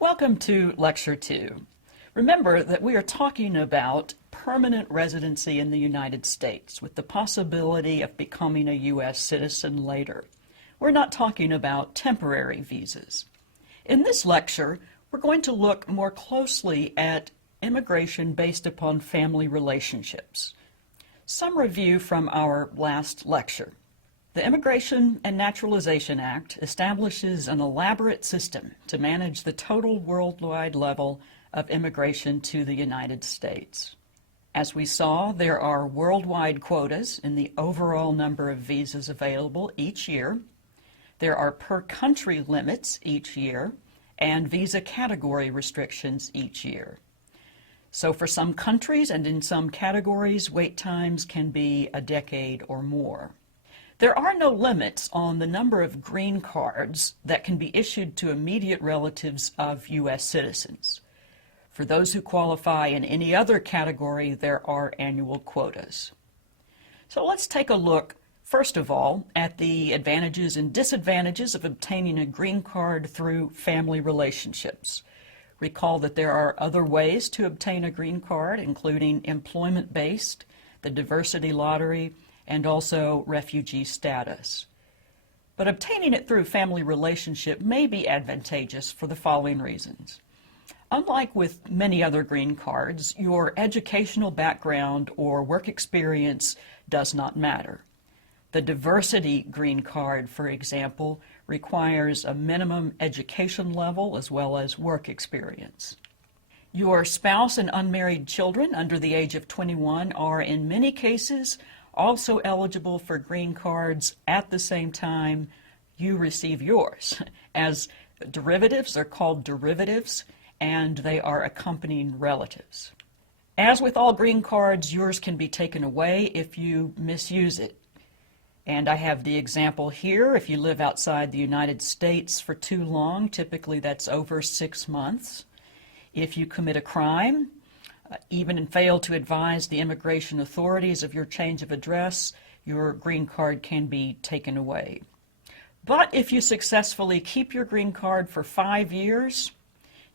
Welcome to Lecture 2. Remember that we are talking about permanent residency in the United States with the possibility of becoming a U.S. citizen later. We're not talking about temporary visas. In this lecture, we're going to look more closely at immigration based upon family relationships. Some review from our last lecture. The Immigration and Naturalization Act establishes an elaborate system to manage the total worldwide level of immigration to the United States. As we saw, there are worldwide quotas in the overall number of visas available each year. There are per-country limits each year and visa category restrictions each year. So for some countries and in some categories, wait times can be a decade or more. There are no limits on the number of green cards that can be issued to immediate relatives of U.S. citizens. For those who qualify in any other category, there are annual quotas. So let's take a look, first of all, at the advantages and disadvantages of obtaining a green card through family relationships. Recall that there are other ways to obtain a green card, including employment-based, the diversity lottery, and also refugee status. But obtaining it through family relationship may be advantageous for the following reasons. Unlike with many other green cards, your educational background or work experience does not matter. The diversity green card, for example, requires a minimum education level as well as work experience. Your spouse and unmarried children under the age of 21 are in many cases also eligible for green cards at the same time you receive yours. As derivatives, they're called derivatives, and they are accompanying relatives. As with all green cards, yours can be taken away if you misuse it. And I have the example here. If you live outside the United States for too long, typically that's over 6 months. If you commit a crime, even fail to advise the immigration authorities of your change of address, your green card can be taken away. But if you successfully keep your green card for 5 years,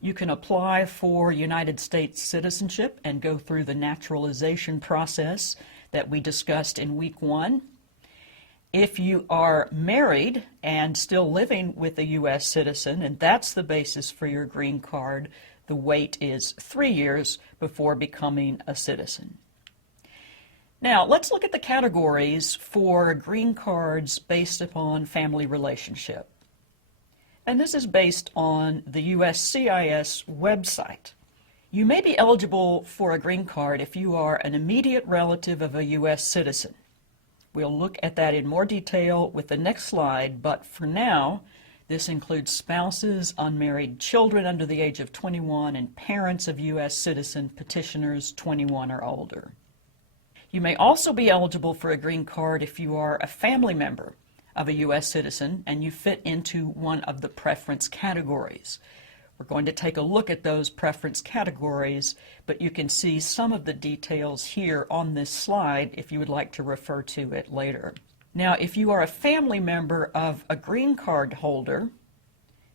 you can apply for United States citizenship and go through the naturalization process that we discussed in week 1. If you are married and still living with a U.S. citizen, and that's the basis for your green card, the wait is 3 years before becoming a citizen. Now, let's look at the categories for green cards based upon family relationship. And this is based on the USCIS website. You may be eligible for a green card if you are an immediate relative of a U.S. citizen. We'll look at that in more detail with the next slide, but for now, this includes spouses, unmarried children under the age of 21, and parents of U.S. citizen petitioners 21 or older. You may also be eligible for a green card if you are a family member of a U.S. citizen and you fit into one of the preference categories. We're going to take a look at those preference categories, but you can see some of the details here on this slide if you would like to refer to it later. Now, if you are a family member of a green card holder,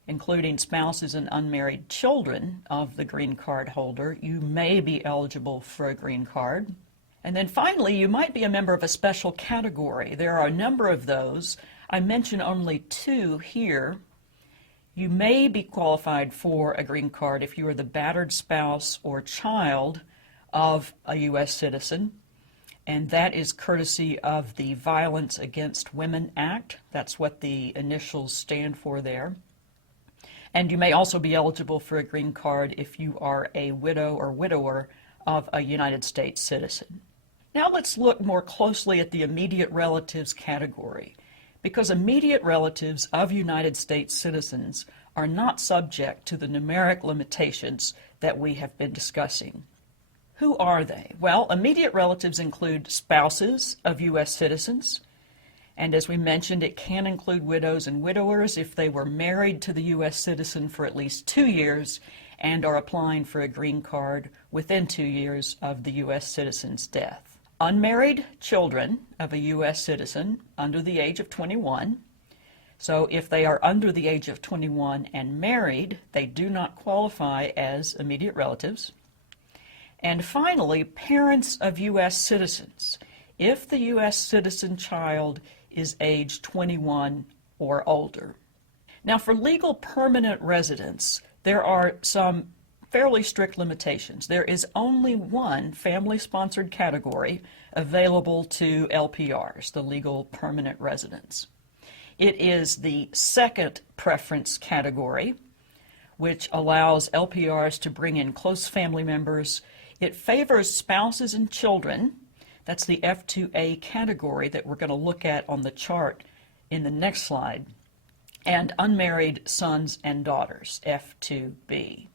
including spouses and unmarried children of the green card holder, you may be eligible for a green card. And then finally, you might be a member of a special category. There are a number of those. I mention only 2 here. You may be qualified for a green card if you are the battered spouse or child of a U.S. citizen. And that is courtesy of the Violence Against Women Act. That's what the initials stand for there. And you may also be eligible for a green card if you are a widow or widower of a United States citizen. Now let's look more closely at the immediate relatives category, because immediate relatives of United States citizens are not subject to the numeric limitations that we have been discussing. Who are they? Well, immediate relatives include spouses of U.S. citizens, and as we mentioned, it can include widows and widowers if they were married to the U.S. citizen for at least 2 years and are applying for a green card within 2 years of the U.S. citizen's death. Unmarried children of a U.S. citizen under the age of 21, So if they are under the age of 21 and married, they do not qualify as immediate relatives. And finally, parents of U.S. citizens. If the U.S. citizen child is age 21 or older. Now, for legal permanent residents, there are some fairly strict limitations. There is only one family-sponsored category available to LPRs, the legal permanent residents. It is the second preference category, which allows LPRs to bring in close family members. It favors spouses and children. That's the F2A category that we're going to look at on the chart in the next slide. And unmarried sons and daughters, F2B.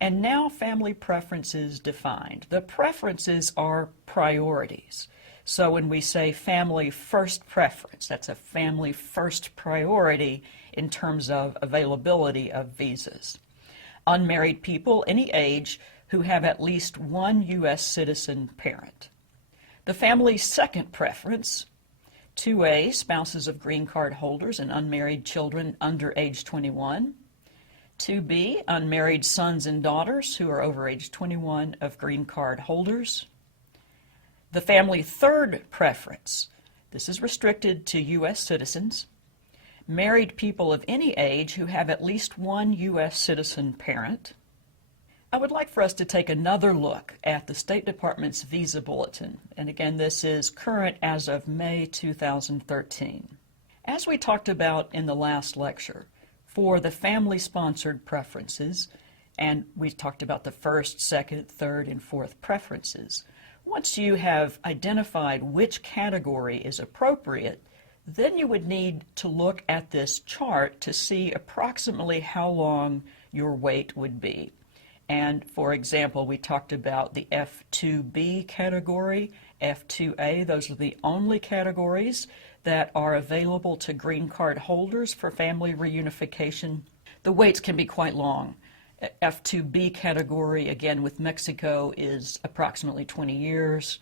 And now family preferences defined. The preferences are priorities. So when we say family first preference, that's a family first priority in terms of availability of visas. Unmarried people, any age, who have at least one U.S. citizen parent. The family's second preference, 2A, spouses of green card holders and unmarried children under age 21. 2B, unmarried sons and daughters who are over age 21 of green card holders. The family third preference, this is restricted to U.S. citizens. Married people of any age who have at least one U.S. citizen parent. I would like for us to take another look at the State Department's Visa Bulletin. And again, this is current as of May 2013. As we talked about in the last lecture, for the family-sponsored preferences, and we talked about the first, second, third, and fourth preferences, once you have identified which category is appropriate, then you would need to look at this chart to see approximately how long your wait would be. And for example, we talked about the F2B category, F2A, those are the only categories that are available to green card holders for family reunification. The waits can be quite long. F2B category, again with Mexico, is approximately 20 years,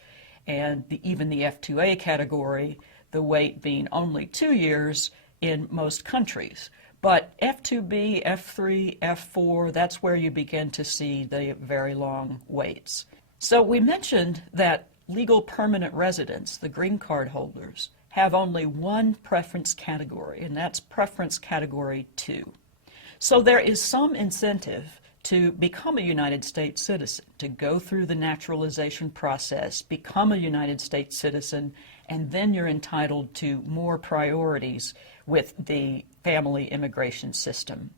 and even the F2A category, the wait being only 2 years in most countries. But F2B, F3, F4, that's where you begin to see the very long waits. So we mentioned that legal permanent residents, the green card holders, have only one preference category, and that's preference category 2. So there is some incentive to become a United States citizen, to go through the naturalization process, become a United States citizen, and then you're entitled to more priorities with the family immigration system.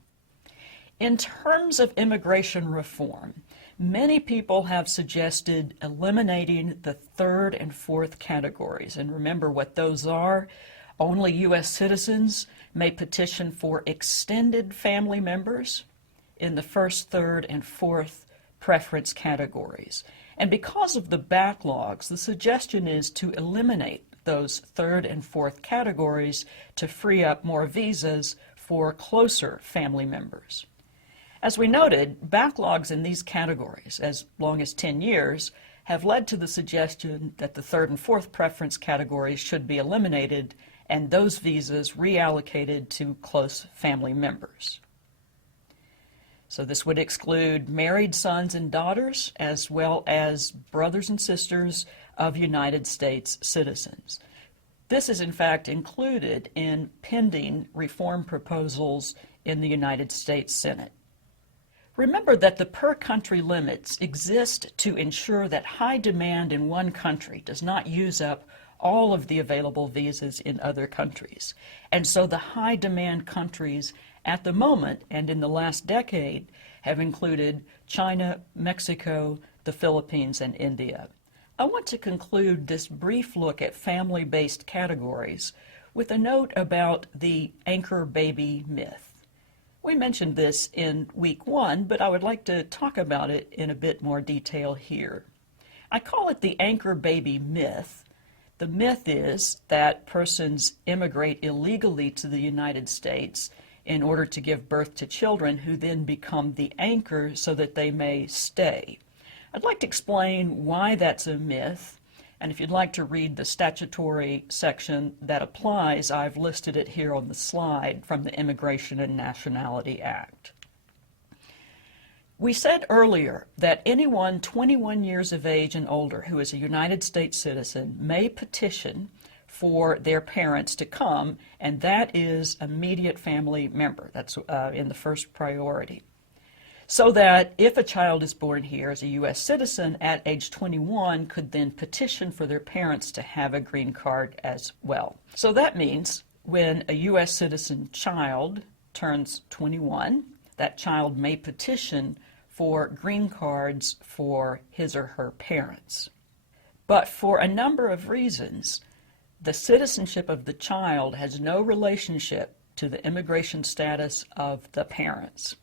In terms of immigration reform, many people have suggested eliminating the third and fourth categories. And remember what those are. Only U.S. citizens may petition for extended family members in the first, third, and fourth preference categories. And because of the backlogs, the suggestion is to eliminate those third and fourth categories to free up more visas for closer family members. As we noted, backlogs in these categories, as long as 10 years, have led to the suggestion that the third and fourth preference categories should be eliminated and those visas reallocated to close family members. So this would exclude married sons and daughters as well as brothers and sisters of United States citizens. This is in fact included in pending reform proposals in the United States Senate. Remember that the per-country limits exist to ensure that high demand in one country does not use up all of the available visas in other countries. And so the high demand countries at the moment and in the last decade have included China, Mexico, the Philippines, and India. I want to conclude this brief look at family-based categories with a note about the anchor baby myth. We mentioned this in week 1, but I would like to talk about it in a bit more detail here. I call it the anchor baby myth. The myth is that persons immigrate illegally to the United States in order to give birth to children who then become the anchor so that they may stay. I'd like to explain why that's a myth, And if you'd like to read the statutory section that applies, I've listed it here on the slide from the Immigration and Nationality Act. We said earlier that anyone 21 years of age and older who is a United States citizen may petition for their parents to come, and that is immediate family member. That's in the first priority. So that if a child is born here as a U.S. citizen at age 21 could then petition for their parents to have a green card as well. So that means when a U.S. citizen child turns 21, that child may petition for green cards for his or her parents. But for a number of reasons, the citizenship of the child has no relationship to the immigration status of the parents.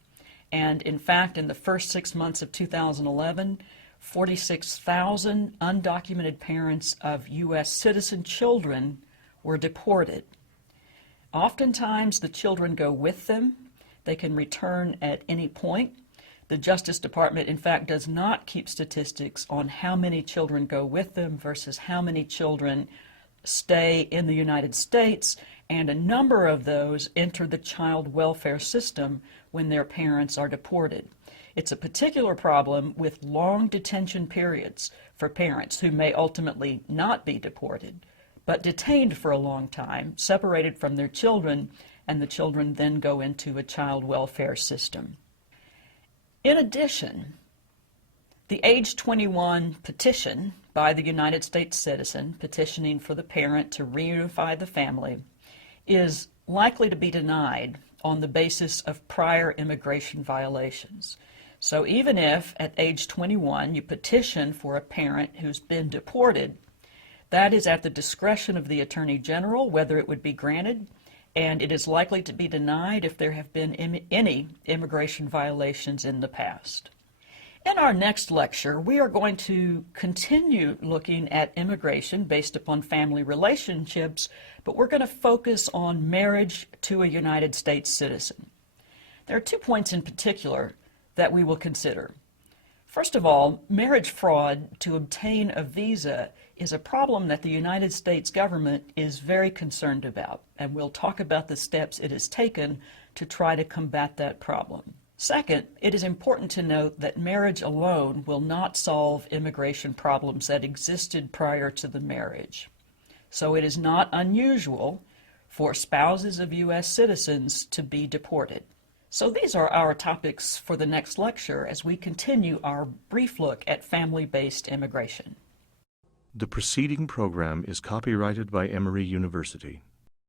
And in fact, in the first 6 months of 2011, 46,000 undocumented parents of U.S. citizen children were deported. Oftentimes, the children go with them. They can return at any point. The Justice Department, in fact, does not keep statistics on how many children go with them versus how many children stay in the United States, and a number of those enter the child welfare system when their parents are deported. It's a particular problem with long detention periods for parents who may ultimately not be deported, but detained for a long time, separated from their children, and the children then go into a child welfare system. In addition, the age 21 petition by the United States citizen petitioning for the parent to reunify the family is likely to be denied on the basis of prior immigration violations. So even if at age 21 you petition for a parent who's been deported, that is at the discretion of the Attorney General whether it would be granted, and it is likely to be denied if there have been any immigration violations in the past. In our next lecture, we are going to continue looking at immigration based upon family relationships, but we're going to focus on marriage to a United States citizen. There are 2 points in particular that we will consider. First of all, marriage fraud to obtain a visa is a problem that the United States government is very concerned about, and we'll talk about the steps it has taken to try to combat that problem. Second, it is important to note that marriage alone will not solve immigration problems that existed prior to the marriage. So it is not unusual for spouses of U.S. citizens to be deported. So these are our topics for the next lecture as we continue our brief look at family-based immigration. The preceding program is copyrighted by Emory University.